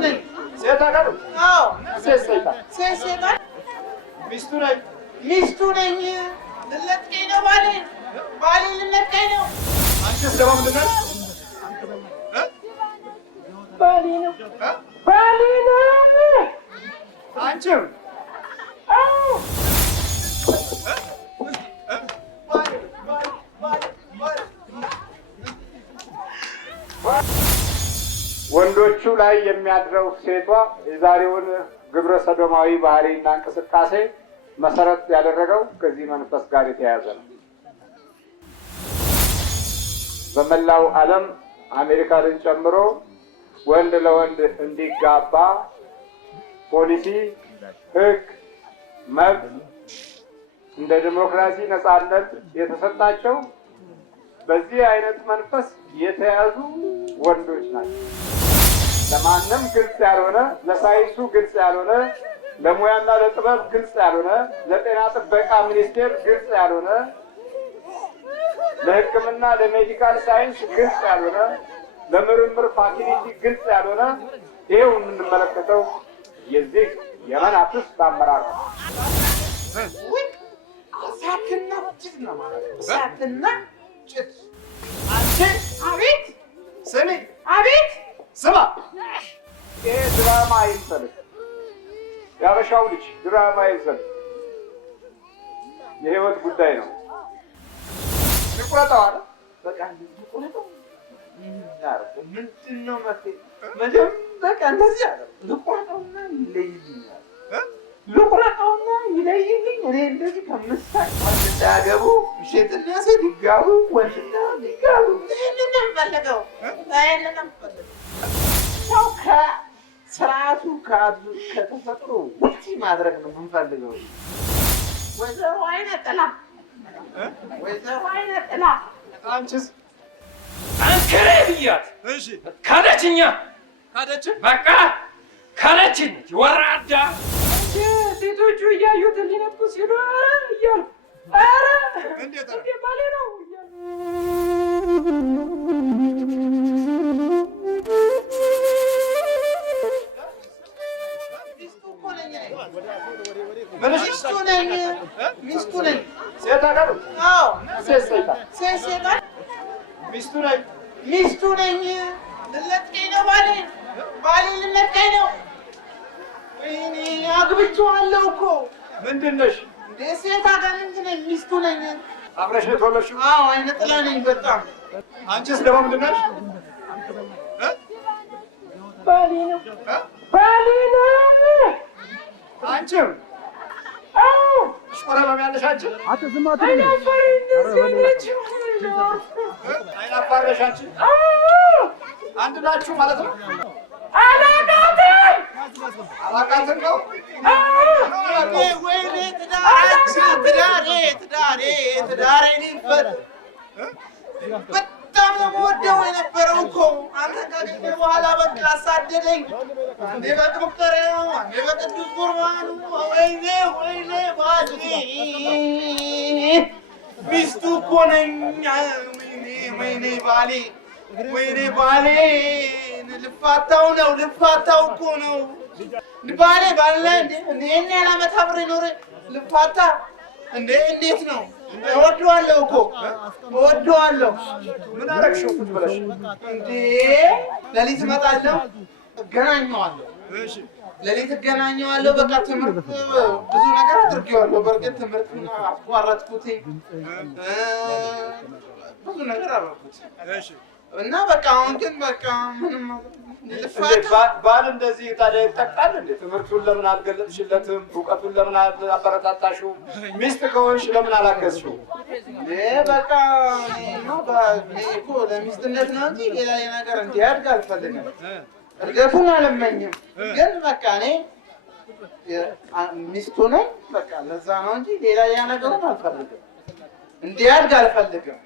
ነኝ። ሴት አገሩ? አዎ። ሴት ሚስቱ ነኝ። ልነጥቀኝ ነው ባሌ ልነጥቀኝ ነው። አንቺስ ደግሞ ምንድን ነሽ? ባሌ ነው። አንቺም? አዎ። ወንዶቹ ላይ የሚያድረው ሴቷ የዛሬውን ግብረ ሰዶማዊ ባህሪና እንቅስቃሴ መሰረት ያደረገው ከዚህ መንፈስ ጋር የተያያዘ ነው። በመላው ዓለም አሜሪካንን ጨምሮ ወንድ ለወንድ እንዲጋባ ፖሊሲ፣ ሕግ፣ መብት እንደ ዲሞክራሲ ነፃነት የተሰጣቸው በዚህ አይነት መንፈስ የተያዙ ወንዶች ናቸው። ለማንም ግልጽ ያልሆነ፣ ለሳይንሱ ግልጽ ያልሆነ፣ ለሙያና ለጥበብ ግልጽ ያልሆነ፣ ለጤና ጥበቃ ሚኒስቴር ግልጽ ያልሆነ፣ ለሕክምና ለሜዲካል ሳይንስ ግልጽ ያልሆነ፣ ለምርምር ፋሲሊቲ ግልጽ ያልሆነ ይሄው የምንመለከተው የዚህ የመናፍስት አመራር ነው። እሳትና ጭድ ነው ማለት ነው። እሳትና ጭድ። አንቺ አቤት። ስሚ፣ አቤት። ስማ፣ ይሄ ድራማ አይምሰልህ። የአበሻው ልጅ ድራማ አይምሰልህ። የህይወት ጉዳይ ነው። ይቁረጠው አለ። በቃ ልቁረጠው። ምንድን ነው መፍትሄ? መቼም በቃ እንደዚህ አለ። ልቁረጠውና ይለይልኛል። ልቁረጠውና ይለይልኝ። እኔ እንደዚህ ከምሳቅ እንዳያገቡ ሴትና ሴት ይጋቡ፣ ወንድና ይጋቡ። ይህንን ነው የምፈልገው። ይህንን ነው የምፈልገው። ሰው ከስርዓቱ ከተፈጥሮ ውጪ ማድረግ ነው የምንፈልገው። ወይዘሮ አይነ ጥላ፣ ወይዘሮ አይነ ጥላ። አንቺስ? አንከሬ ብያት። እሺ ካደችኛ። ካደች? በቃ ካደችኝ። ወራዳ ሴቶቹ እያዩት ሊነጥቁ ሲሉ ኧረ እያሉ ኧረ እንዴት ባሌ ነው እያሉ ሚስቱ ነኝ። ሴት አገሩ? አዎ። ሴት ሚስቱ ነኝ። ልነጥቀኝ ነው ባሌ ልነጥቀኝ ነው። ወይኔ አግብቼዋለሁ እኮ። ምንድን ነሽ? እንደ ሴት አጋንንት ነኝ። ሚስቱ ነኝ። አብረሽ ነው የተወለድሽው? አዎ። አይነ ጥላ ነኝ በጣም። አንቺስ ደግሞ ምንድን ነሽ? ባሌ ነው። አንቺም? አዎ። ሽቆረበም ያለሽ አንቺ? አይናፋር ነሽ አንቺ? አንድ ናችሁ ማለት ነው? አላቃትን ነው? ወይኔ ትዳሬ ሊፈት በጣም ነው የምወደው የነበረው እኮ። አንተ ካገኘ በኋላ በቃ አሳደደኝ። አንዴ በመቁጠሪያው፣ አንዴ በቅዱስ ቁርባኑ። ወይኔ ባሌ ሚስቱ እኮ ነኝ። ወይኔ ባሌ ልፋታው እኮ ነው። ባሌ ይሄን ያህል ዓመት አብሬ ኖሬ ልፋታ እንዴ? እንዴት ነው? እወደዋለሁ እኮ እወደዋለሁ። ምን አደረግሽው? ቁጭ ብለሽ እንዴ? ሌሊት እመጣለሁ፣ እገናኘዋለሁ። እሺ ሌሊት እገናኘዋለሁ። በቃ ትምህርት ብዙ ነገር አድርጌዋለሁ። በእርግጥ ትምህርቱን አቋረጥኩት፣ ብዙ ነገር አደረኩት። እሺ እና በቃ አሁን ግን በቃ ምንም ባል እንደዚህ ታዲያ ይጠቃል እንዴ? ትምህርቱን ለምን አልገለጥሽለትም? እውቀቱን ለምን አበረታታሽው? ሚስት ከሆንሽ ለምን አላገዝሽው? በቃ እኮ ለሚስትነት ነው እንጂ ሌላ ነገር እንዲያድግ አልፈልግም። እድገቱን አልመኝም። ግን በቃ እኔ ሚስቱ ነኝ። በቃ ለዛ ነው እንጂ ሌላ ነገሩን አልፈልግም። እንዲያድግ አልፈልግም።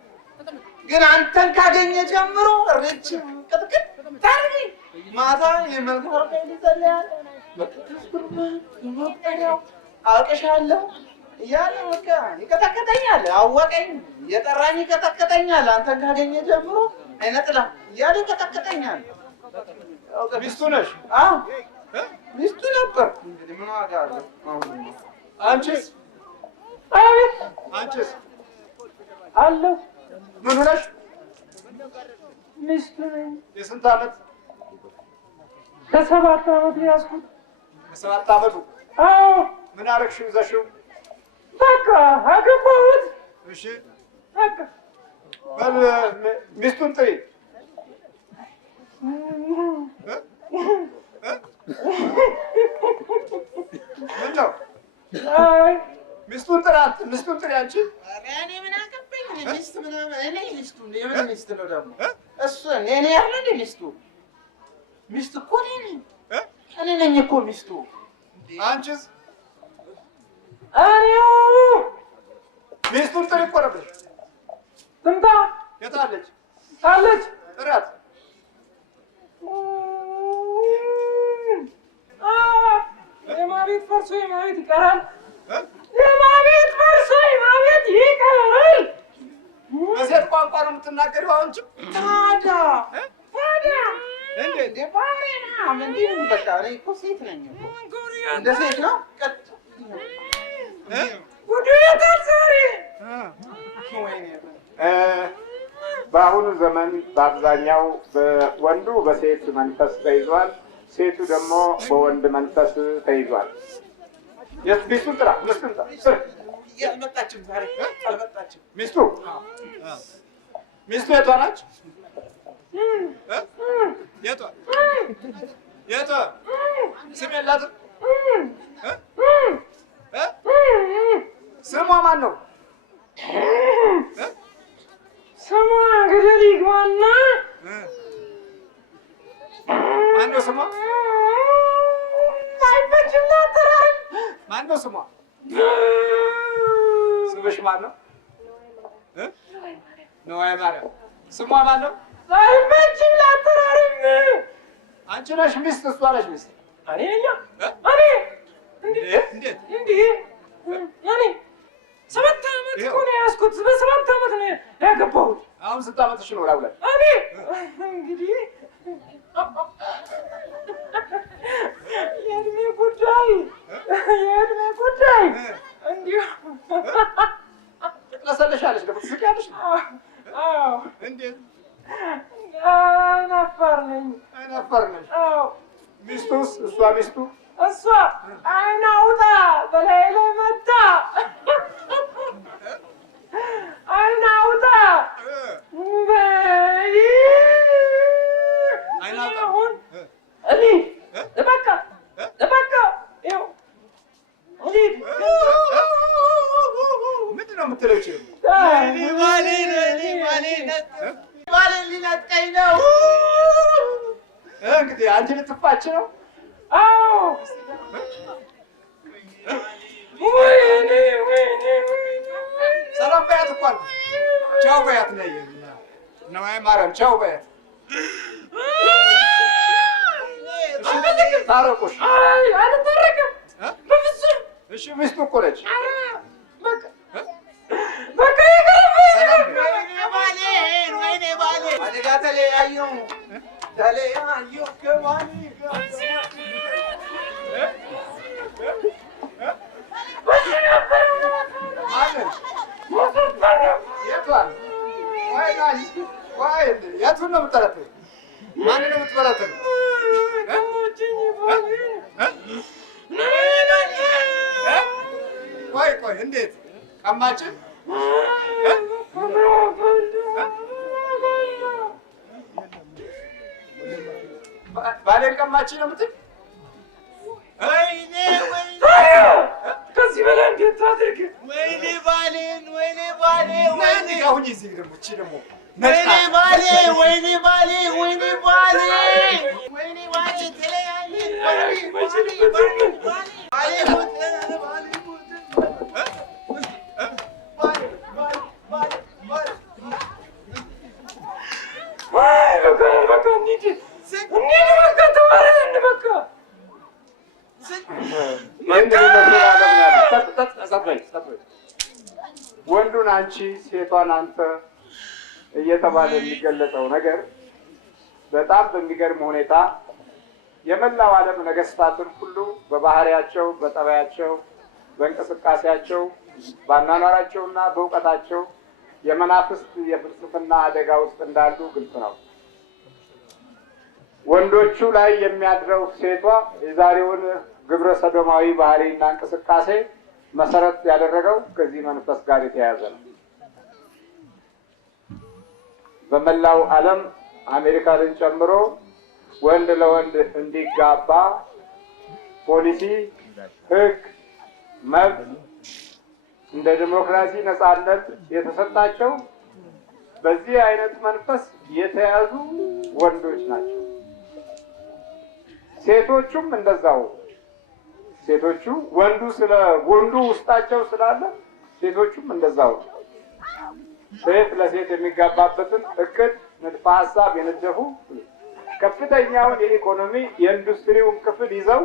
ግን አንተን ካገኘ ጀምሮ ርች ቅጥቅጥ ታርጊ ማታ የመልካም ይጸልያል። አውቅሻለሁ እያለ በቃ ይቀጠቅጠኛል። አወቀኝ የጠራኝ ይቀጠቅጠኛል። አንተን ካገኘ ጀምሮ አይነ ጥላ እያለ ይቀጠቅጠኛል። ሚስቱ ነሽ? አዎ ሚስቱ ነበር። እንግዲህ ምን ዋጋ አለው? አንቺስ? አቤት አንቺስ? አለሁ። ምን ሆነሽ? ሚስቱ ነኝ። የስንት ዓመት? ከ7 ዓመት ያዝኩት። ከ7 ዓመቱ? አዎ። ምን አደረግሽው? ይዘሽው? በቃ አገባሁት። እሺ በቃ በል ሚስቱን ጥሪ። ምን ነው? አይ ሚስቱን ጥራት። ሚስቱን ጥሪ አንቺ። እኔ ምን አገባኝ? ሚስት ምናምን እኔ ሚስቱ የምን ሚስት ነው ደግሞ? እሱ እኔ ያለ ሚስቱ ሚስት እኮ እኔ ነኝ እኮ ሚስቱ። አንቺስ? እኔው ሚስቱን ጥሪ እኮ ነበር። ትምጣ። የት አለች? አለች። ጥራት። የማቤት ፈርሶ የማቤት ይቀራል። የማቤት ፈርሶ የማቤት ይቀራል። በሴት ቋንቋ ነው የምትናገሪው? አሁን ታዲያ እንዴት? ባሬና ምንድን በቃ እኔ እኮ ሴት ነኝ እኮ። እንደ ሴት ነው ቀጥ ጉዱ የታል ዛሬ? በአሁኑ ዘመን በአብዛኛው ወንዱ በሴት መንፈስ ተይዟል፣ ሴቱ ደግሞ በወንድ መንፈስ ተይዟል። ሚስቱን ጥራ። ሚስቱን ጥራ። አልመጣችም ዛሬ አልመጣችም። ሚስቱ የቷ ናች? የቷ የቷ? ስም የላትም? ስሟ ማን ነው? ስሟ ገደል ይግባና ማን ነው ስሟ? አይመችም አጠራር። ማን ነው ስሟ? ስምሽ ማን ነው? ነዋይ ማርያም። ስሟ ማን ነው? አይመችም ላጠራርም። አንቺ ነሽ ሚስት? እሷ ነሽ ሚስት? እኔ ነኝ። እኔ እንዴት? እኔ 7 ዓመት እኮ ነው ያዝኩት። በ7 ዓመት ነው ያገባሁት። አሁን ስንት ዓመትሽ ነው? ላውላ እኔ እንግዲህ የእድሜ ጉዳይ እንዲሁ ትለሰለሻለሽ፣ ደግሞ ትስቂያለሽ። አዎ። እንዴት? አይናፋር ነኝ። አይናፋር ነሽ? አዎ። ሚስቱስ? ሚስቱ እሷ አይን አውጣ በላይ ላይ መታ። አይን አውጣ በይ። አይን አውጣ አሁን እኔ በቃ ይኸው ምንድን ነው የምትለው? ባሌን ሊነጥቀኝ ነው። እንግዲህ አንቺ ልትፋች ነው? አዎ። ወይኔ ሰላም በያት እኮ አልኩሽ። ቻው በያት። ነዋይ ማርያም ቻው በያት። ታረቁሽ? አልታረቅም በፍጹም። እሺ ሚስቱ እኮ ነች። በቃ ይገርም። ወይኔ ባሌን አደጋ ተለያዩ ከባሌ የቱን ነው የምጠረጥረው? ማንን ነው የምትጠረጥረው? ቆይ እንዴት ቀማችን? ባሌን ቀማችን ነው የምትል? ከዚህ በላይ እንዴት ታድርግ? ወይኔ ባሌን አሁን እዚህ ደግሞ እቺ ደግሞ ወይኔ ባሌ ተለያየን። ወንዱን አንቺ ሴቷን አንተ እየተባለ የሚገለጸው ነገር በጣም በሚገርም ሁኔታ የመላው ዓለም ነገስታትን ሁሉ በባህሪያቸው፣ በጠባያቸው፣ በእንቅስቃሴያቸው፣ በአኗኗራቸውና በእውቀታቸው የመናፍስት የፍልስፍና አደጋ ውስጥ እንዳሉ ግልጽ ነው። ወንዶቹ ላይ የሚያድረው ሴቷ የዛሬውን ግብረ ሰዶማዊ ባህሪና እንቅስቃሴ መሰረት ያደረገው ከዚህ መንፈስ ጋር የተያያዘ ነው። በመላው ዓለም አሜሪካንን ጨምሮ ወንድ ለወንድ እንዲጋባ ፖሊሲ፣ ሕግ፣ መብት እንደ ዲሞክራሲ ነፃነት የተሰጣቸው በዚህ አይነት መንፈስ የተያዙ ወንዶች ናቸው። ሴቶቹም እንደዛው። ሴቶቹ ወንዱ ውስጣቸው ስላለ ሴቶቹም እንደዛው ሴት ለሴት የሚጋባበትን እቅድ ንድፈ ሀሳብ የነደፉ ከፍተኛውን የኢኮኖሚ የኢንዱስትሪውን ክፍል ይዘው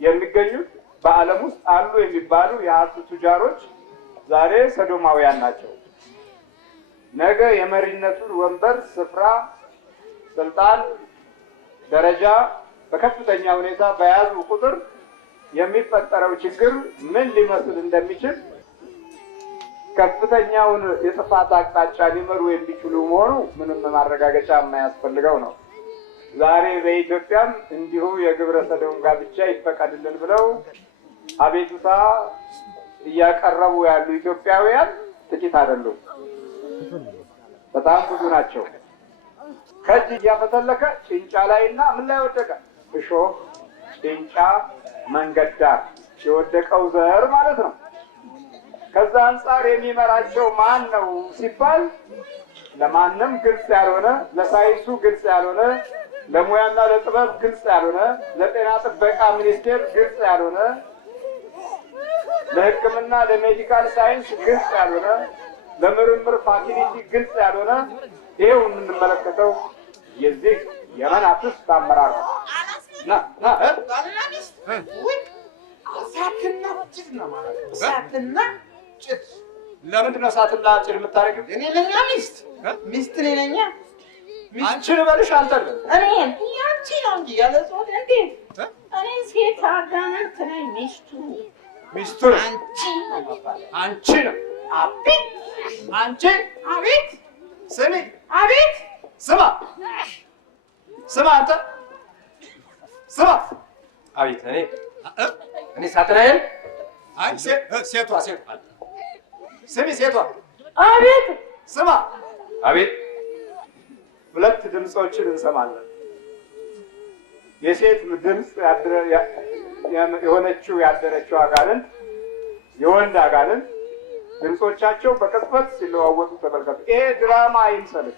የሚገኙት በዓለም ውስጥ አሉ የሚባሉ የሀብት ቱጃሮች ዛሬ ሰዶማውያን ናቸው። ነገ የመሪነቱን ወንበር፣ ስፍራ፣ ስልጣን፣ ደረጃ በከፍተኛ ሁኔታ በያዙ ቁጥር የሚፈጠረው ችግር ምን ሊመስል እንደሚችል ከፍተኛውን የጥፋት አቅጣጫ ሊመሩ የሚችሉ መሆኑ ምንም ማረጋገጫ የማያስፈልገው ነው። ዛሬ በኢትዮጵያም እንዲሁ የግብረ ሰዶም ጋብቻ ይፈቀድልን ብለው አቤቱታ እያቀረቡ ያሉ ኢትዮጵያውያን ጥቂት አይደሉም፣ በጣም ብዙ ናቸው። ከእጅ እያፈተለከ ጭንጫ ላይና ምን ላይ ወደቀ? እሾህ፣ ጭንጫ፣ መንገድ ዳር የወደቀው ዘር ማለት ነው። ከዛ አንጻር የሚመራቸው ማን ነው ሲባል ለማንም ግልጽ ያልሆነ፣ ለሳይንሱ ግልጽ ያልሆነ፣ ለሙያና ለጥበብ ግልጽ ያልሆነ፣ ለጤና ጥበቃ ሚኒስቴር ግልጽ ያልሆነ፣ ለሕክምና ለሜዲካል ሳይንስ ግልጽ ያልሆነ፣ ለምርምር ፋሲሊቲ ግልጽ ያልሆነ ይሄው የምንመለከተው የዚህ የመናፍስት አመራር ነው። እሳትና ጭድ ለምንድን ነው እሳትና ጭድ የምታደርጊው? እኔ ለኛ ሚስት እኔ ነኝ። አንቺን በልሽ አንተ እኔ አንቺ ነው እንጂ ያለ ጾት እንዴ? እኔ ሴት አጋንንት ነኝ። ሚስቱ አንቺ ነው። አቤት አንቺ አቤት ስሚ አቤት ስማ አንተ ስማ አቤት እኔ ሳትናየን ሴቷ ስሚ ሴቷ አቤት ስማ አቤት ሁለት ድምፆችን እንሰማለን። የሴት ድምፅ የሆነችው ያደረችው አጋንንት፣ የወንድ አጋንንት ድምፆቻቸው በቅጽበት ሲለዋወጡ ተመልከቱ። ይሄ ድራማ አይምሰልህ፣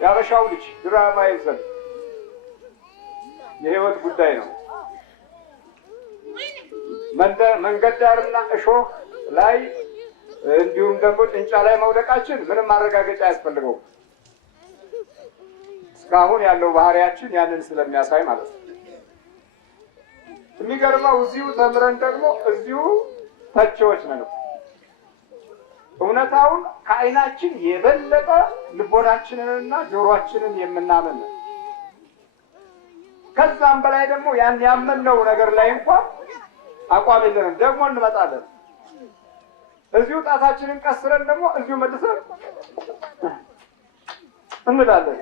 ያበሻው ልጅ ድራማ አይምሰልህ፣ የህይወት ጉዳይ ነው። መንገድ ዳርና እሾህ ላይ እንዲሁም ደግሞ ጭንጫ ላይ መውደቃችን ምንም ማረጋገጫ አያስፈልገውም። እስካሁን ያለው ባህሪያችን ያንን ስለሚያሳይ ማለት ነው። የሚገርመው እዚሁ ተምረን ደግሞ እዚሁ ተቺዎች ነን። እውነታውን ከዓይናችን የበለጠ ልቦናችንንና ጆሮአችንን የምናምን ነው። ከዛም በላይ ደግሞ ያን ያመንነው ነገር ላይ እንኳን አቋም የለንም። ደግሞ እንመጣለን። እዚሁ ጣታችንን ቀስረን ደግሞ እዚሁ መልሰን እንላለን።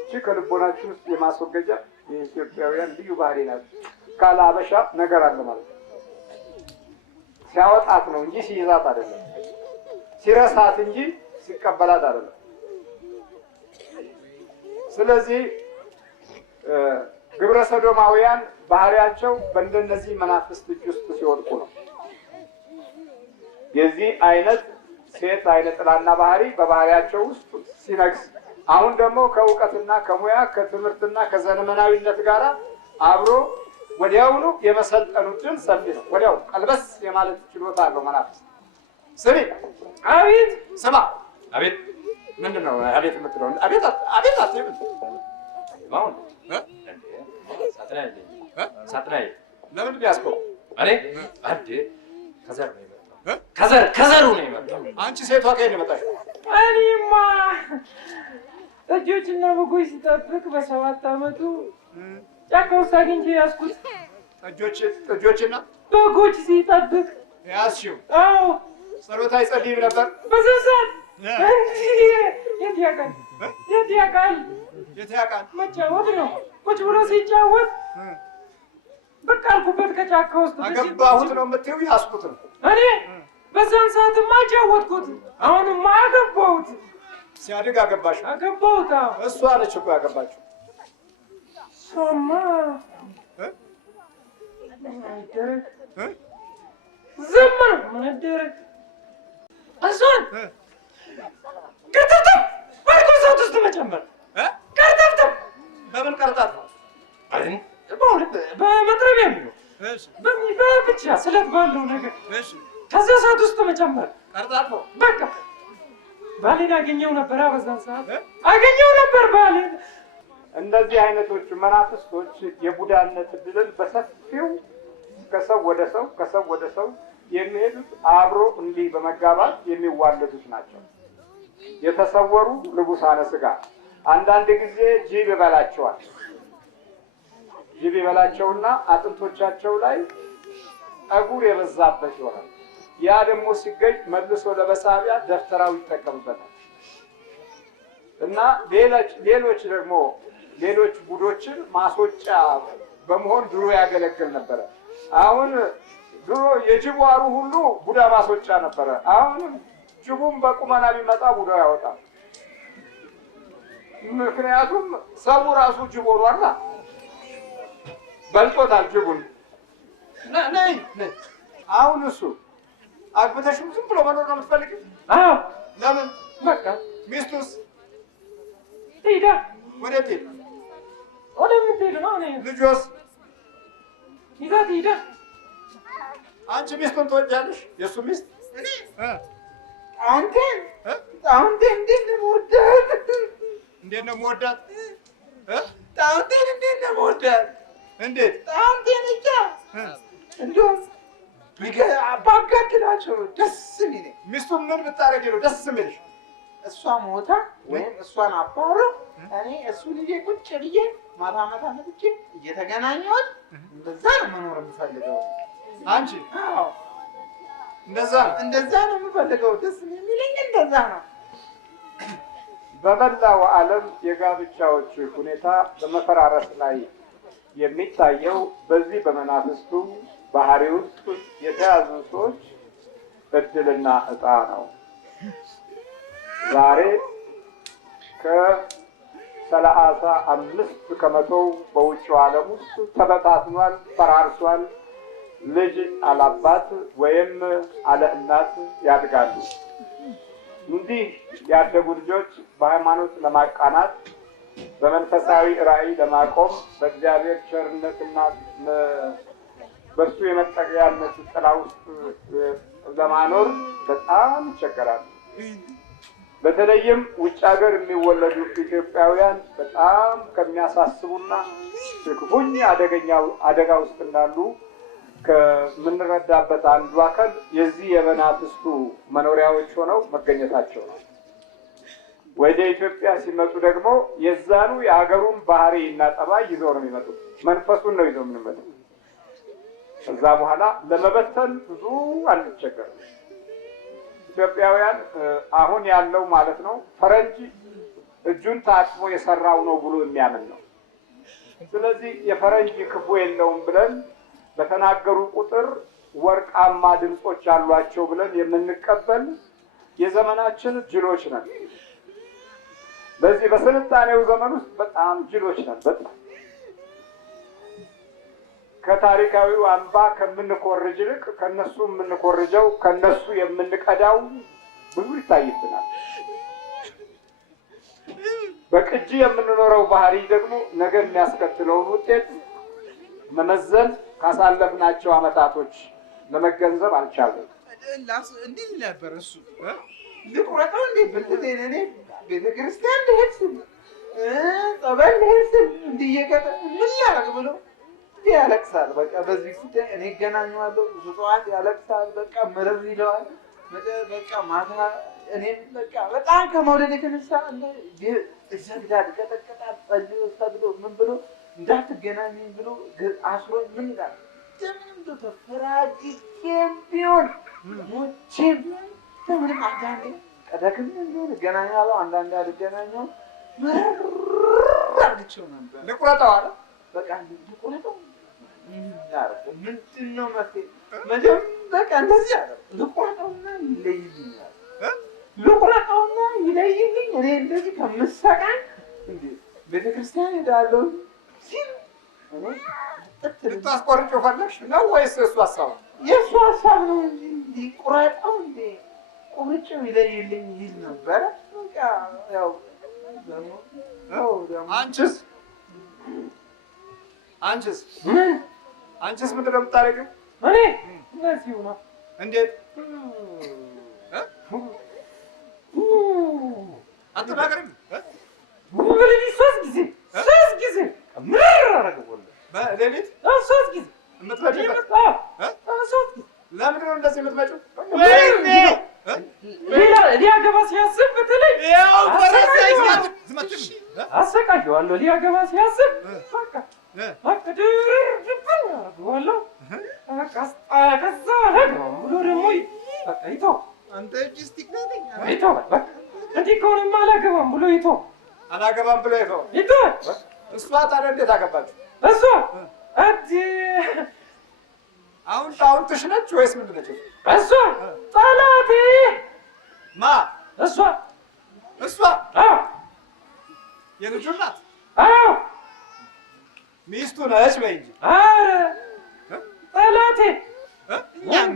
እቺ ከልቦናችን ውስጥ የማስወገጃ የኢትዮጵያውያን ልዩ ባህሪ ናት። ካለ አበሻ ነገር አለ ማለት ነው። ሲያወጣት ነው እንጂ ሲይዛት አይደለም። ሲረሳት እንጂ ሲቀበላት አይደለም። ስለዚህ ግብረ ሰዶማውያን ባህሪያቸው በእንደነዚህ መናፍስት እጅ ውስጥ ሲወድቁ ነው። የዚህ አይነት ሴት አይነ ጥላና ባህሪ በባህሪያቸው ውስጥ ሲነግስ፣ አሁን ደግሞ ከእውቀትና ከሙያ ከትምህርትና ከዘመናዊነት ጋር አብሮ ወዲያውኑ የመሰልጠኑ ድል ሰፊ ነው። ወዲያው ቀልበስ የማለት ችሎታ አለው መናፍስት። ስሚ አቤት ስማ አቤት ምንድን ነው አቤት የምትለው? አቤት አቤት አትይም። ማውን ሳትናይ ለምን ቢያስቆም እኔ አንዴ ከዘር ነው የመጣው። ከዘሩ ነው የመጣው። አንቺ ሴቷ ከየት ነው የመጣሽው? እኔማ ጥጆችና በጎች ሲጠብቅ በ7 ዓመቱ ጫካ ከጫካ ውስጥ አግኝቼ ያዝኩት። ጥጆችና በጎች ሲጠብቅ ያዝሽው? አዎ። ጸሎት አይጸልይም ነበር በዚያ ሰዓት? የት ያውቃል? የት ያውቃል? የት ያውቃል? መጫወት ነው። ቁጭ ብሎ ሲጫወት በቃ አልኩበት ከጫካ ውስጥ። አገባሁት ነው የምትይው? ያዝኩት ነው እኔ በዛን ሰዓትማ አጫወትኩት። አሁንማ አገባሁት። ሲያድግ አገባሽ? አገባሁት። እሷ ነች እኮ ያገባችው። እሷማ ዝም ነው ምን ይደረግ። እሷን ቀርጠፍጠፍ አድርጎ እሳት ውስጥ መጨመር። ቀርጠፍጠፍ በምን ቀርጣት ነው? በመጥረቢያ የሚለው በብቻ ስለት ባለው ነገር ከዚያ እሳት ውስጥ መጨመር። ቀርጣት ነው በቃ። ባሌን አገኘው ነበር። በዛን ሰዓት አገኘው ነበር ባሌን። እንደዚህ አይነቶቹ መናፍስቶች የቡዳነት እድልን በሰፊው ከሰው ወደ ሰው ከሰው ወደ ሰው የሚሄዱት አብሮ እንዲህ በመጋባት የሚዋለዱት ናቸው። የተሰወሩ ልቡሳነ ስጋ። አንዳንድ ጊዜ ጅብ ይበላቸዋል። ጅብ ይበላቸውና አጥንቶቻቸው ላይ ጠጉር የበዛበት ይሆናል። ያ ደግሞ ሲገኝ መልሶ ለመሳቢያ ደፍተራው ይጠቀምበታል። እና ሌሎች ደግሞ ሌሎች ቡዶችን ማስወጫ በመሆን ድሮ ያገለግል ነበረ። አሁን ድሮ የጅብ ዋሩ ሁሉ ቡዳ ማስወጫ ነበረ። አሁን ጅቡም በቁመና ቢመጣ ቡዳ ያወጣል። ምክንያቱም ሰው ራሱ ጅብ ሆኗል። በልጦታል ጅቡን። ነይ አሁን እሱ አግብተሽም ዝም ብሎ መኖር ነው የምትፈልጊው? አዎ። ለምን? በቃ። ሚስቱስ ሄዳ ወዴት ሄደ? ወደምትሄድ ነው። ልጆስ ይዛት ሄዳ። አንቺ ሚስቱን ትወጃለሽ? የእሱ ሚስት እኔ አንተን እንዴት ነው የምወዳት? እንዴት ነው የምወዳት? አንተን እንዴት ነው የምወዳት? እንዴት አንተን እጃ እንደውም ባጋድላቸው ደስ የሚለኝ። ሚስቱን ምን ብታረጊ ነው ደስ የሚልሽ? እሷ ሞታ ወይም እሷን አባሮ እኔ እሱ ልጄ ቁጭ ብዬ ማታ ማታ መጥቼ እየተገናኘሁት እንደዛ ነው መኖር የምፈልገው። አንቺ? አዎ እንደዛ ነው የምፈልገው። ደስ የሚለኝ እንደዛ ነው። በመላው ዓለም የጋብቻዎች ሁኔታ በመፈራረስ ላይ የሚታየው በዚህ በመናፍስቱ ባህሪ ውስጥ የተያዙ ሰዎች እድልና ዕጣ ነው። ዛሬ ከ35 ከመቶው በውጭው ዓለም ውስጥ ተበታትኗል፣ ፈራርሷል። ልጅ አላባት ወይም አለ እናት ያድጋሉ። እንዲህ ያደጉ ልጆች በሃይማኖት ለማቃናት በመንፈሳዊ ራዕይ ለማቆም በእግዚአብሔር ቸርነትና በሱ የመጠጊያነት ጥላ ውስጥ ለማኖር በጣም ይቸገራሉ። በተለይም ውጭ ሀገር የሚወለዱ ኢትዮጵያውያን በጣም ከሚያሳስቡና ክፉኛ አደጋ ውስጥ እንዳሉ ከምንረዳበት አንዱ አካል የዚህ የመናፍስቱ መኖሪያዎች ሆነው መገኘታቸው ነው። ወደ ኢትዮጵያ ሲመጡ ደግሞ የዛኑ የሀገሩን ባህሪ እና ጠባይ ይዘው ነው የሚመጡት። መንፈሱን ነው ይዘው የምንመጡት። ከዛ በኋላ ለመበተን ብዙ አንቸገርም። ኢትዮጵያውያን አሁን ያለው ማለት ነው ፈረንጅ እጁን ታጥቦ የሰራው ነው ብሎ የሚያምን ነው። ስለዚህ የፈረንጅ ክፉ የለውም ብለን በተናገሩ ቁጥር ወርቃማ ድምጾች አሏቸው ብለን የምንቀበል የዘመናችን ጅሎች ነን። በዚህ በስልጣኔው ዘመን ውስጥ በጣም ጅሎች ነን። በጣም ከታሪካዊው አምባ ከምንኮርጅ ይልቅ ከነሱ የምንኮርጀው ከነሱ የምንቀዳው ብዙ ይታይብናል። በቅጂ የምንኖረው ባህሪ ደግሞ ነገ የሚያስከትለውን ውጤት መመዘን ካሳለፍናቸው አመታቶች ለመገንዘብ አልቻለም። እንዲህ ነበር እሱ ልቁረጠው እንዴ ብልቴን እኔ ቤተክርስቲያን ልሄድ ስል ጸበል ልሄድ ስል እንዲህ እየቀጠ ምን ላደርግ ብሎ ያለቅሳል። በቃ በዚህ ጉዳይ እኔ እገናኘዋለሁ። ብዙ ጠዋት ያለቅሳል። በቃ ምርር ይለዋል። በቃ ማታ እኔም በቃ በጣም ከመውደድ የተነሳ ይሰግዳል፣ ይቀጠቅጣል፣ ጸልዮ ሰግዶ ምን ብሎ እንዳትገናኝ ብሎ አስሮኝ ምን ይላል? እንደምንም ተፈራግጬም ቢሆን ሞቼም እንደምንም አንዳንዴ ቀደክም ቢሆን እገናኛለሁ፣ አንዳንዴ አልገናኘውም። መረር አድርጌው ነበር። ልቁረጠው አለ። በቃ ልቁረጠው ምንድን ነው መፍትሄ? በቃ እንደዚህ አለ። ልቁረጠውና ይለይልኛል፣ ልቁረጠውና ይለይልኝ። እኔ እንደዚህ ከምሰቃኝ ቤተክርስቲያን ሄዳለሁ ሲል ልታስቆርጪው ፈለግሽ ነው ወይስ የእሱ ሀሳብ? የእሱ ሀሳብ ነው እንጂ እንዲህ ቁረጠው እንደ ቁርጭው ይለይልኝ ይል ነበረ። በቃ ያው ደግሞ አንቺስ ምንድን ነው የምታደርጊው? እኔ እነዚሁ ነው። እንዴት አትናገሪም? በሌሊት ሶስት ጊዜ ምር አደረገው። በሌሊት ሶስት ጊዜ የምትመጪበት? ሶስት ጊዜ። ለምንድን ነው እንደዚህ የምትመጪው? ሌላ ሊያገባ ሲያስብ በተለይ አሰቃየዋለሁ። ሊያገባ ሲያስብ በቃ ድርድብን አደርገዋለሁ። ከዛ አላገባም ብሎ ደግሞ በቃ ይተው። አንተ ጂስቲክ ነኝ ይተው። በቃ እንዲህ ከሆነማ አላገባም ብሎ ይተው። አላገባም ብሎ ይተው። እሷ ታዲያ እንዴት አገባች? እሷ አሁን ጣውንትሽ ነች ወይስ ምንድን ነች? እሷ ጠላቴ። ማ? እሷ የልጁ እናት? አዎ ሚስቱ ነች በይ እንጂ። ኧረ ጠላቴ።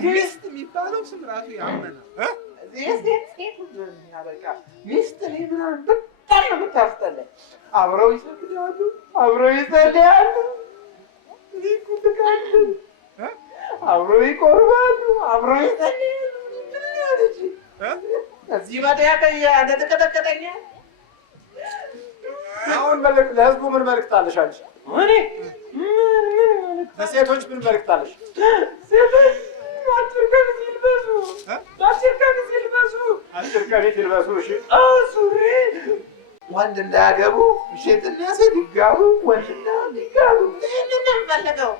ሚስት የሚባለው ስም ራሱ ያመናል። ሚስት ምናምን በጣም ነው የምታስጠላኝ። አብረው ይሰግዳሉ፣ አብረው ይጸልያሉ፣ አብረው ይቆርባሉ፣ አብረው ይጸልያሉ። እዚህ ተቀጠቀጠኛ። አሁን ለህዝቡ ምን መልዕክት አለሽ አንቺ? እኔ ለሴቶች ምን መልዕክት አለሽ? ሴቶች አጭር ቀሚስ ይልበሱ፣ አጭር ቀሚስ ይልበሱ፣ አጭር ቀሚስ ይልበሱ። እሺ ሱሪ። ወንድ እንዳያገቡ ሴትና ሴት ይጋቡ፣ ወንድና ወንድ ይጋቡ። ይሄንን ነው የምፈልገው።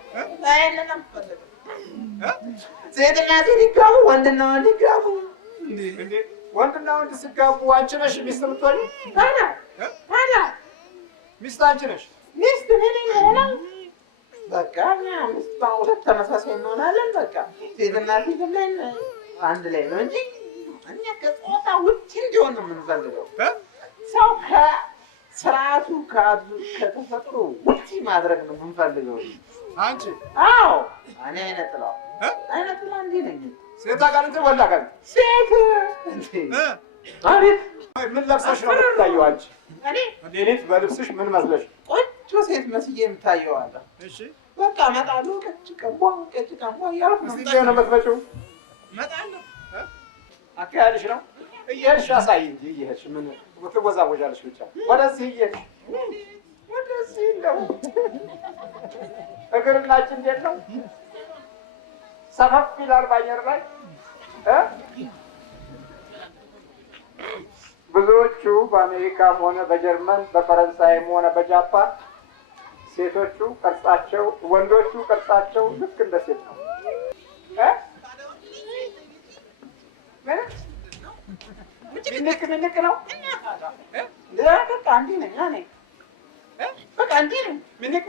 ሴትና ሴት ይጋቡ፣ ወንድና ወንድ ይጋቡ። ወንድና ወንድ ሲጋቡ አንቺ ነሽ ሚስት የምትሆኚው? ታዲያ ሚስት አንቺ ነሽ። ሚስት ምን ይሆናል? በቃ ሚስት ሁለት ተመሳሳይ እንሆናለን። በቃ ሴትና ሴት ላይ አንድ ላይ ነው እንጂ እኛ ከጾታ ውጭ እንዲሆን ነው የምንፈልገው። ሰው ከስርዓቱ ከተፈጥሮ ውጭ ማድረግ ነው የምንፈልገው። አንቺ? አዎ እኔ አይነጥላ እንዲህ ነኝ። ሴት አጋንንት ወንድ አጋንንት? ሴት። አቤት። ምን ለብሰሽ ነው የምትታየው አንቺ? ሌሊት በልብስሽ ምን መስለሽ? ቆንጆ ሴት መስዬ የምታየው አለ። እሺ በቃ እመጣለሁ። ቀጭ ቀንቧ እያልኩ ነው የምትመጪው። እመጣለሁ። አካሄድሽ ነው። እየሄድሽ አሳይ እንጂ እየሄድሽ ምን ትወዛወዣለሽ? ብቻ ወደዚህ እየሄድሽ ወደዚህ እንደው እግርና እጅ እንዴት ነው? ሰፈፍ ይላል በአየር ላይ። ብዙዎቹ በአሜሪካም ሆነ በጀርመን በፈረንሳይም ሆነ በጃፓን ሴቶቹ ቅርጻቸው፣ ወንዶቹ ቅርጻቸው ልክ እንደ ሴት ነው። ምንቅ ነው። በቃ እንዲህ ነኝ እኔ። በቃ እንዲህ ነኝ። ምንቅ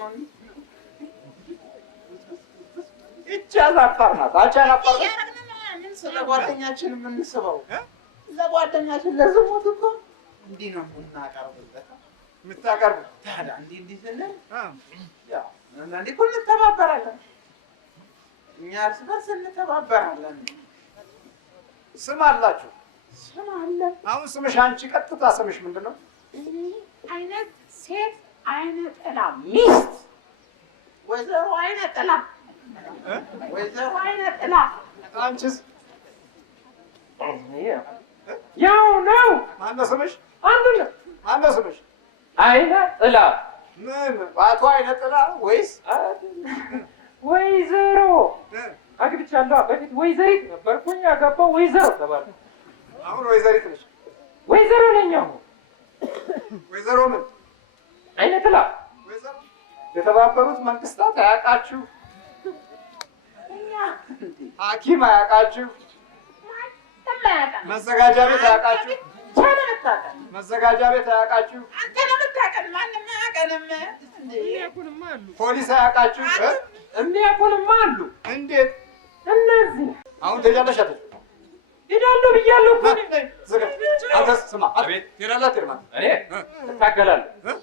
ነው። ይቺ አዛፋር ናት። አንቺ አላፋር ስለ ጓደኛችን የምንስበው ለጓደኛችን ለዝሙት እኮ እንዲህ ነው የምናቀርብለት። የምታቀርቡ ታዲያ እንዲህ ስንል አንዳንዴ እኮ እንተባበራለን። እኛ እርስ በርስ እንተባበራለን። ስም አላችሁ? ስም አለ። አሁን ስምሽ አንቺ ቀጥታ ስምሽ ምንድን ነው? አይነት ሴት አይነ ጥላ ሚስት ወይዘሮ አይነ ጥላ ወይዘሮ አይነ ጥላ። አንቺስ? ያው ነው። ማነው ስምሽ? አንዱ ነው። ማነው ስምሽ? አይነ ጥላ። ምን አቶ አይነ ጥላ ወይስ ወይዘሮ? አግብቻለሁ። በፊት ወይዘሪት ነበርኩኝ። ያገባው ወይዘሮ ተባለ። አሁን ወይዘሪት ነሽ? ወይዘሮ ነኝ አሁን። ወይዘሮ ምን? አይነ ጥላ። የተባበሩት መንግስታት አያውቃችሁ? ሐኪም አያውቃችሁ? መዘጋጃ ቤት አያውቃችሁ? መዘጋጃ ቤት አያውቃችሁ? ፖሊስ አያውቃችሁ? የሚያውቁንማ አሉ። እንዴት? እነዚህ አሁን ትሄጃለሽ? ሄዳለሁ ብያለሁ እኮ። አንተስ ስማ፣ አቤት። ትሄዳለህ አትሄድም? እኔ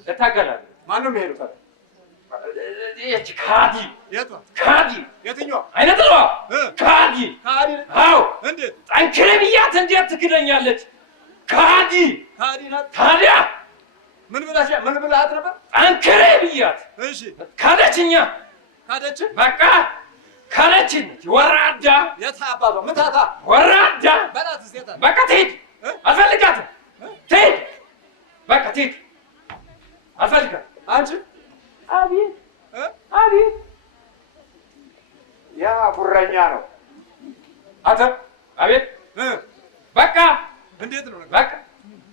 እታገላለሁ። ማነው የሚሄዱት? ይህች ካዲ። የቷ ካዲ? የትኛዋ? አይነ ጥሏ ካዲ። ካዲ? አዎ። እንዴት? ጠንክሬ ብያት እንዴት ትክደኛለች? ካዲ ካዲ ናት። ታዲያ ምን ብላሃት ነበር? ጠንክሬ ብያት። እሺ ካደችኛ። ካደች? በቃ ካደችኝ። ወራዳ። የት አባቷ? ምታታ ወራዳ በላት። ሴታ በቃ ትሄድ። አልፈልጋትም። ትሄድ። በቃ ትሄድ። አልፈልጋትም። አንቺ? አቤት አቤት። ያ ጉረኛ ነው። አንተ? አቤት። በቃ እንዴት ነው? በቃ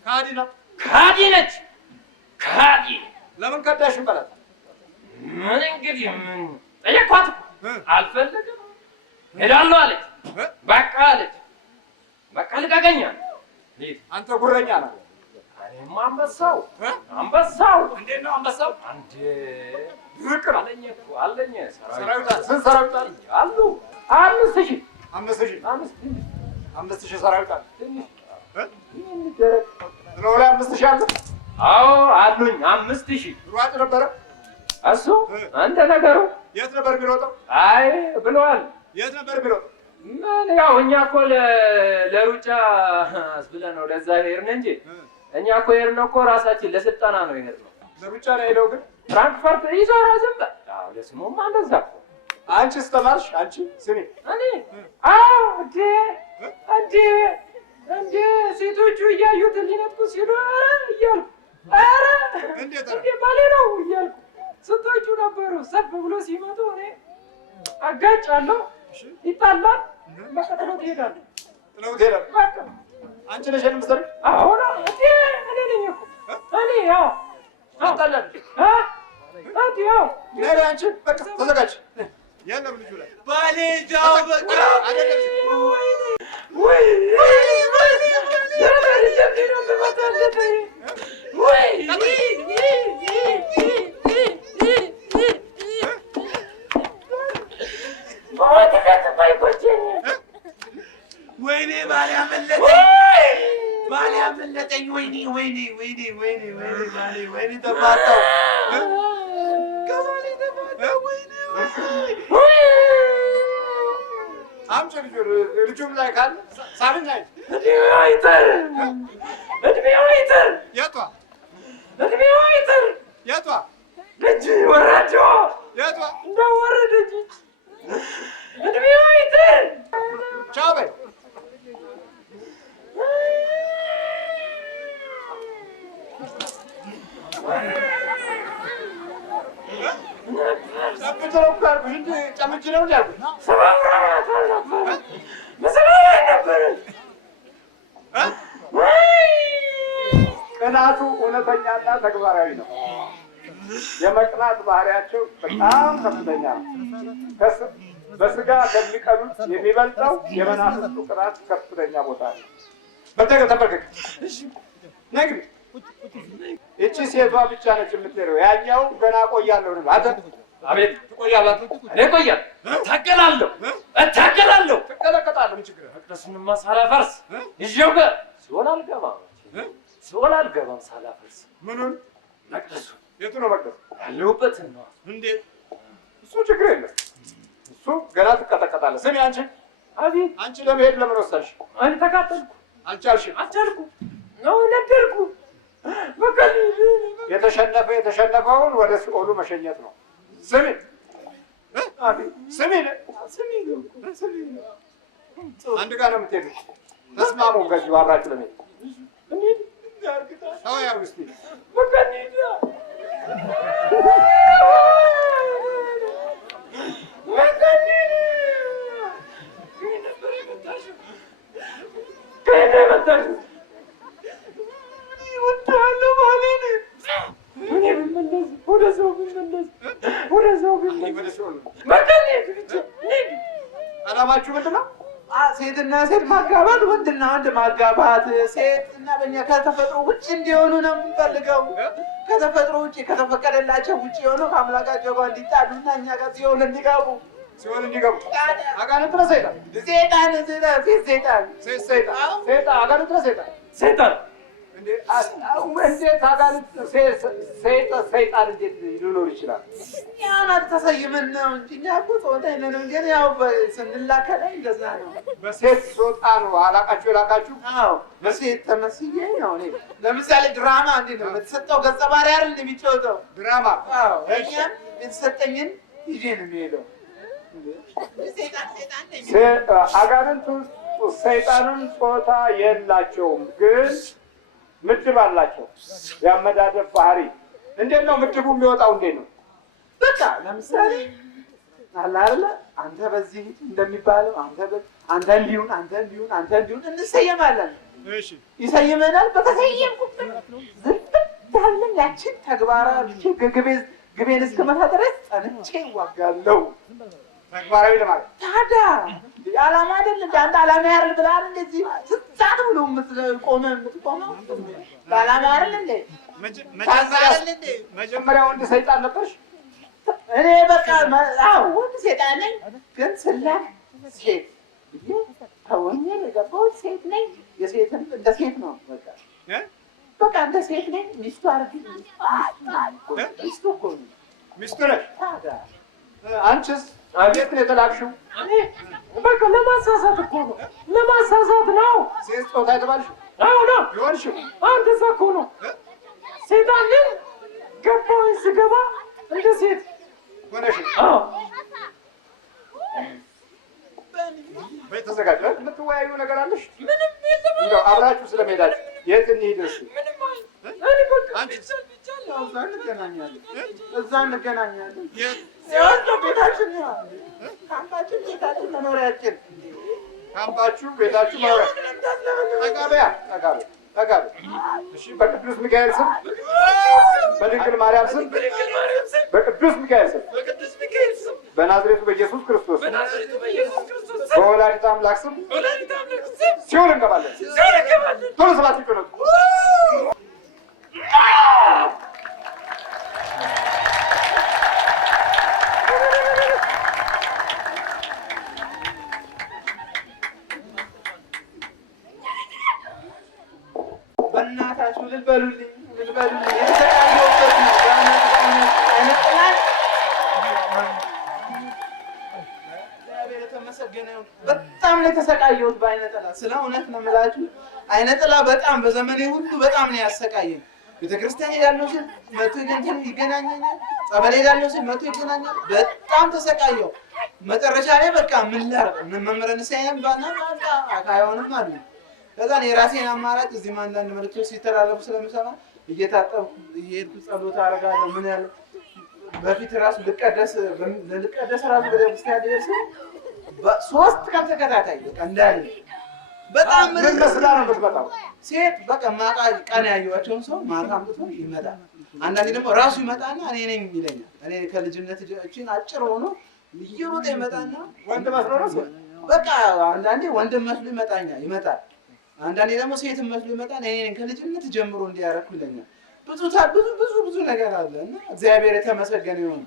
ካዲ ናት። ካዲ ነች። ካዲ። ለምን ከዳሽን በላት። ምን እንግዲህ ምን ጠየኳት። አልፈልግም ሄዳለሁ አለች። በቃ አለች። በቃ ልቀቀኛ። አንተ ጉረኛ ነው። እኔማ አንበሳው አንበሳው። እንዴት ነው አንበሳው? አንዴ ዝቅ አለኝ እኮ አለኝ። ሰራዊት ስንት ሰራዊት አለ? አሉ 5000 5000 ሰራዊት አለ። የሚደረግ ነው ላይ 5000 አለ። አዎ አሉኝ 5000። ሯጭ ነበረ እሱ አንተ ነገሩ። የት ነበር የሚሮጠው? አይ ብለዋል። የት ነበር የሚሮጠው? ምን ያው እኛ እኮ ለሩጫ ብለን ነው ለዛ ሄድን እንጂ እኛ እኮ ሄድነው እኮ ራሳችን ለስልጠና ነው የሄድነው። ለሩጫ ነው የሄደው። ግን ፍራንክፈርት ይዞራ ዝም በል። አዎ ለስሙማ እንደዛ እኮ። አንቺስ ተማርሽ? አንቺ ስሚ እኔ አዎ እንዴ ሴቶቹ እያዩት ሊነጥቁ ሲሉ እያልኩ እንዴ ባሌ ነው እያልኩ ስንቶቹ ነበሩ ሰፍ ብሎ ሲመጡ እኔ አጋጫለሁ። ይጣላል። በቃ ጥሎት ይሄዳል። በቃ አንቺ ነሽ የምትሰሪ? አሁን እኔ ነኝ እኮ እኔ ያው አጣላል ነይ አንቺ በቃ ተዘጋጅ። የለም ልጁ ላይ ባሌ ጃው በቃ አይደለም። ወይኔ ባሌ አመለጠኝ። ወይኔ ተፋታው። ከባሌ ተፋታው። አምጪ ልጁም ላይ ካለ ሳብኛ እድሜው አይጥር። የቷ ልጅ ወራቸው የቷ እንዳወረደች እድሜው አይጥር። ቻው በይ። ጨምጭ ነው ያልኩት። ቅናቱ እውነተኛና ተግባራዊ ነው። የመቅናት ባህሪያቸው በጣም ከፍተኛ ነው። በስጋ ከሚቀኑት የሚበልጠው የመናፍስቱ ቅናት ከፍተኛ ቦታ ነው። ተንበርከክ ነግሪ። እቺ ሴቷ ብቻ ነች የምትሄደው። ያኛው ገና ቆያለሁ ነው። አቤት ትቆያለህ? እኔ እቆያለሁ። እታገላለሁ። ትቀጠቀጣለህ። ምን ችግር አለ? መቅደሱንማ ሳላፈርስ ይዤው ሲኦል አልገባም ሳላፈርስ። ምኑን? መቅደሱን። የቱ ነው መቅደሱ? ያለሁበትን ነው። እንዴት? እሱ ችግር የለም። እሱ ገና ትቀጠቀጣለህ። ስሚ አንቺ። አቤት። አንቺ ለመሄድ ለምን ወሰንሽ? እኔ ተቃጠልኩ። አልቻልኩም። ነው ነደርኩ። በቃ የተሸነፈውን ወደ ሲኦሉ መሸኘት ነው። ስሚ አንድ ጋር ነው የምትሄዱት። ተስማሙ። ከዚህ አብራችሁ ለመሄድ ያው እስኪ በቃ ወደ ሰው ብመለስ ወደ ሲሆን በቃ አላማችሁ ምንድን ነው? ሴትና ሴት ማጋባት፣ ወንድና ወንድ ማጋባት፣ ሴትና በእኛ ከተፈጥሮ ውጭ እንዲሆኑ ነው የምንፈልገው። ከተፈጥሮ ውጭ ከተፈቀደላቸው ውጭ የሆኑ ከአምላካቸው ጋር እንዲጣሉና እኛ ጋር ሲሆን እንዲገቡ አጋንንት ነው ሰይጣን አጋንንት ነው ሰይጣን እንዴት አጋንንት ሰይጣን እንዴት ሊኖር ይችላል? ያን አልተሰይመን ነው እንጂ እኛ እኮ ጾታ የለንም። ግን ያው ስንላከለ እንደዛ ነው። በሴት ጾታ ነው አላቃችሁ የላካችሁ? አዎ በሴት ተመስዬ ነው። እኔ ለምሳሌ ድራማ እንዴት ነው የተሰጠው ገጸ ባህሪ አይደል እንደሚጫወተው ድራማ? አዎ እኛም የተሰጠኝን ይዤ ነው የሚሄደው። አጋንንቱ ሰይጣንን ጾታ የላቸውም፣ ግን ምድብ አላቸው። ያመዳደብ ባህሪ እንዴት ነው ምድቡ የሚወጣው? እንዴት ነው? በቃ ለምሳሌ አለ አይደለ አንተ በዚህ እንደሚባለው አንተ እንዲሁን እንሰየማለን። እሺ ይሰየመናል። በተሰየምኩበት ዝም ያችን ተግባራዊ ግቤን እስከመታ ድረስ ጸንቼ እዋጋለሁ። ተግባራዊ ለማለት ታዲያ ዓላማ አይደል እንደ አንተ ዓላማ ያርል ብለሃል። እንደዚህ ስንት ብሎ የምትቆመው ዓላማ አይደል እንዴ? መጀመሪያ ወንድ ሰይጣን ነበርሽ? እኔ በቃ ወንድ ሰይጣን ነኝ፣ ግን ስላክ ሴት ተወኝ የገባሁት ሴት ነኝ። የሴትን እንደ ሴት ነው በቃ እንደ ሴት ነኝ። ሚስቱ አድርጊ ሚስቱ እኮ ነው። ሚስቱ ነሽ? ታዲያ አንቺስ እንዴት ነው የተላክሽው? በቃ ለማሳሳት እኮ ነው፣ ለማሳሳት ነው። ሴት ጾታ የተባልሽው? አዎ ነው ይሆንሽው አንተ እኮ ነው ሰይጣን ነኝ። ገባሁኝ ስገባ እንደ ሴት ሆነሽ? አዎ ተዘጋጅ። የምትወያዩ ነገር አለሽ? ምንም የለም። እንደው አብራችሁ ስለመሄዳችሁ የት እንሂድ? እሺ እዛ እንገናኛለን። ቤታችን መኖሪያችን ካምፓችሁ ቤታችሁ መኖሪያ ጠጋበያ ጠጋበ። እሺ በቅዱስ ሚካኤል ስም በድንግል ማርያም ስም በቅዱስ ሚካኤል ስም በናዝሬቱ በኢየሱስ ክርስቶስ በወላዲተ አምላክ ስም ሲኦል እንገባለን። ቶሎ ስላችሁ ጭነቱ በእናታችሁ ልበሉልኝ። የተሰቃየሁበት ነው። እግዚአብሔር የተመሰገነ ይሁን። በጣም ነው የተሰቃየሁት በዓይነ ጥላ። ስለ እውነት ነው የምላችሁ። ዓይነ ጥላ በጣም በዘመኔ ሁሉ በጣም ነው ያሰቃየኝ። ቤተክርስቲያን ሄዳለሁ ስል መቶ ይገናኘኛል። ጸበል ሄዳለሁ ስል መቶ ይገናኛል። በጣም ተሰቃየሁ። መጨረሻ ላይ በቃ ምን ላድርግ? መምህረ ንስሐዬን ባና አይሆንም አሉ። ከዛ የራሴን አማራጭ እዚህም አንዳንድ መልዕክቶች ሲተላለፉ ስለምሰማ እየታጠብኩ እየሄድኩ ጸሎት አደርጋለሁ። ምን ያለ በፊት ራሱ ልቀደስ ራሱ ቤተክርስቲያን ደርስ 3 ቀን ተከታታይ በቃ እንዳለ በጣም ምን መስላ ነው የምትመጣው? ሴት በቃ ማቃ ቀን ያየኋቸውን ሰው ማታ አምጥቶ ይመጣል። አንዳንዴ ደግሞ ራሱ ይመጣና እኔ ነኝ ይለኛል። እኔ ከልጅነት እችን አጭር ሆኖ እየሮጠ ይመጣና ወንድ መስሎ ነው በቃ አንዳንዴ ወንድም መስሎ ይመጣል። አንዳንዴ ደግሞ ሴትም መስሎ ይመጣል። እኔ ነኝ ከልጅነት ጀምሮ እንዲያረኩ ይለኛል። ብዙ ነገር አለ እና እግዚአብሔር የተመሰገነ ይሁን።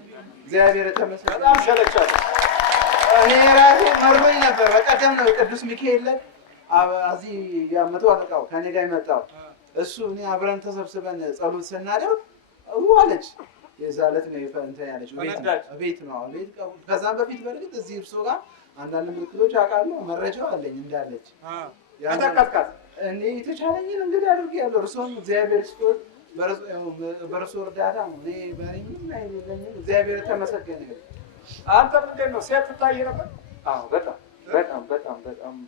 እግዚአብሔር የተመሰገነ በጣም ሸለቻለሁ። እኔ ራሴ መርሞኝ ነበር። በቀደም ነው ቅዱስ ሚካኤል ላይ እዚህ መቶ አለቃው ከኔ ጋር የመጣው እሱ እኔ አብረን ተሰብስበን ጸሎት ስናደርግ አለች። የዛ ዕለት ነው እንትን ያለች ቤት ነው። ከዛም በፊት በርግጥ እዚህ እርሶ ጋር አንዳንድ ምልክቶች አውቃለሁ፣ መረጃው አለኝ እንዳለች ያተካካት እኔ የተቻለኝን እንግዲህ አድርጌያለሁ። እርሶም እግዚአብሔር ስጦት በእርሶ እርዳታ ነው። እኔ ምንም አይደለኝም። እግዚአብሔር ተመሰገነ ይሁን። አንተ ምንድን ነው ሴት ትታይ ነበር? አዎ በጣም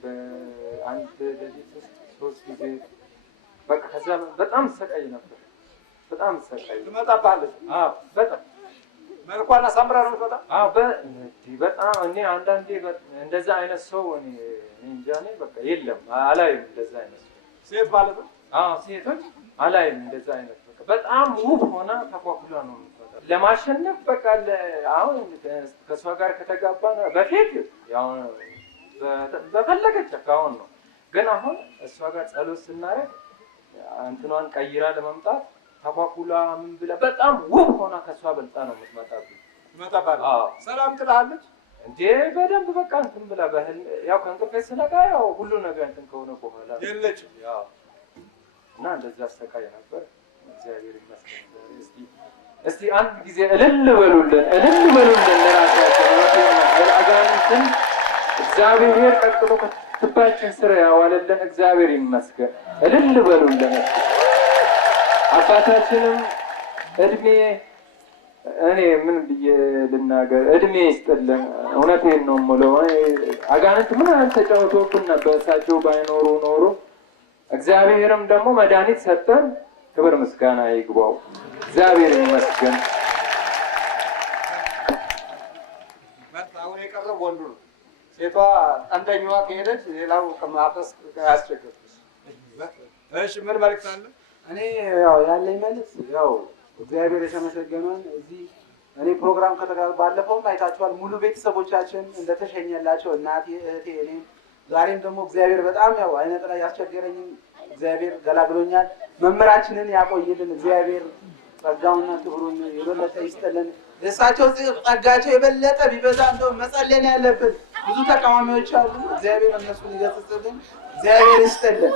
በአንድ ሌሊት ውስጥ 3 ጊዜ በቃ ከዛ በጣም ሰቃይ ነበር። በጣም ሰቃይ ትመጣብሃለች። አዎ በጣም መልኳን አሳምራ ነው የምትመጣ። አዎ በጣም እኔ አንዳንዴ እንደዛ አይነት ሰው እኔ እንጃ ነኝ በቃ የለም አላይም እንደዛ አይነት ሰው ሴት ማለት ነው። አዎ ሴቶች አላይም እንደዛ አይነት በቃ በጣም ውብ ሆና ተኳኩላ ነው የምትመጣ። ለማሸነፍ በቃ አሁን ከእሷ ጋር ከተጋባ በፊት ያው በፈለገች አሁን ነው። ግን አሁን እሷ ጋር ጸሎት ስናደርግ እንትኗን ቀይራ ለመምጣት ተኳኩላ ምን ብላ በጣም ውብ ሆና ከእሷ በልጣ ነው የምትመጣብኝ። ሰላም ትላለች እንዴ በደንብ በቃ እንትን ብላ ያው ከእንቅልፌ ስነቃ ያው ሁሉ ነገር እንትን ከሆነ በኋላ የለችም። ያው እና እንደዛ አሰቃይ ነበር። እግዚአብሔር ይመስገን። እስቲ አንድ ጊዜ እልል በሉልን ለራሳቸው አጋንንትን እግዚአብሔር ቀጥሎ ከትባችን ስር ያዋለልን እግዚአብሔር ይመስገን። እልል በሉልን። አባታችንም እድሜ እኔ ምን ብዬ ልናገር? እድሜ ይስጥልን። እውነቴን ነው የምለው። አጋንንት ምን ያህል ተጫውቶብን ነበር እሳቸው ባይኖሩ ኖሮ። እግዚአብሔርም ደግሞ መድኃኒት ሰጠን። ክብር ምስጋና ይግባው። እግዚአብሔር ይመስገን። አሁን የቀረው ወንዱ ነው። ሴቷ አንደኛዋ ከሄደች ሌላው ማፍረስ ያስቸግር። እሺ ምን መልዕክት አለ? እኔ ያው ያለኝ መልዕክት ያው እግዚአብሔር የተመሰገነውን እዚህ እኔ ፕሮግራም ባለፈውም አይታችኋል። ሙሉ ቤተሰቦቻችን እንደተሸኘላቸው እናቴ፣ እህቴ፣ እኔም ዛሬም ደግሞ እግዚአብሔር በጣም ያው አይነት ላይ ያስቸገረኝም እግዚአብሔር ገላግሎኛል። መምህራችንን ያቆይልን እግዚአብሔር ጸጋውና ክብሩን የበለጠ ይስጥልን። ደሳቸው ጸጋቸው የበለጠ ቢበዛ እንደው መጸለይ ነው ያለብን። ብዙ ተቃዋሚዎች አሉ። እግዚአብሔር እነሱን ይገስጽልን። እግዚአብሔር ይስጥልን።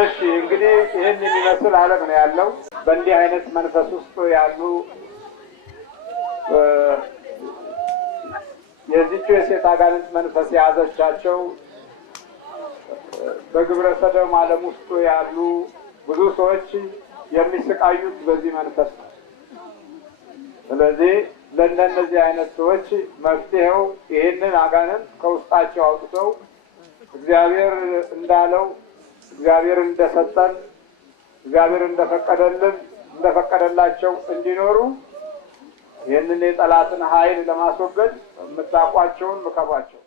እሺ እንግዲህ ይህን የሚመስል ዓለም ነው ያለው። በእንዲህ አይነት መንፈስ ውስጥ ያሉ የዚቹ የሴት አጋንንት መንፈስ የያዘቻቸው በግብረ ሰዶም ዓለም ውስጥ ያሉ ብዙ ሰዎች የሚሰቃዩት በዚህ መንፈስ ነው። ስለዚህ ለእነዚህ አይነት ሰዎች መፍትሄው ይህንን አጋንንት ከውስጣቸው አውጥተው እግዚአብሔር እንዳለው እግዚአብሔር እንደሰጠን እግዚአብሔር እንደፈቀደላቸው እንዲኖሩ ይህንን የጠላትን ኃይል ለማስወገድ የምታውቋቸውን ምከሯቸው።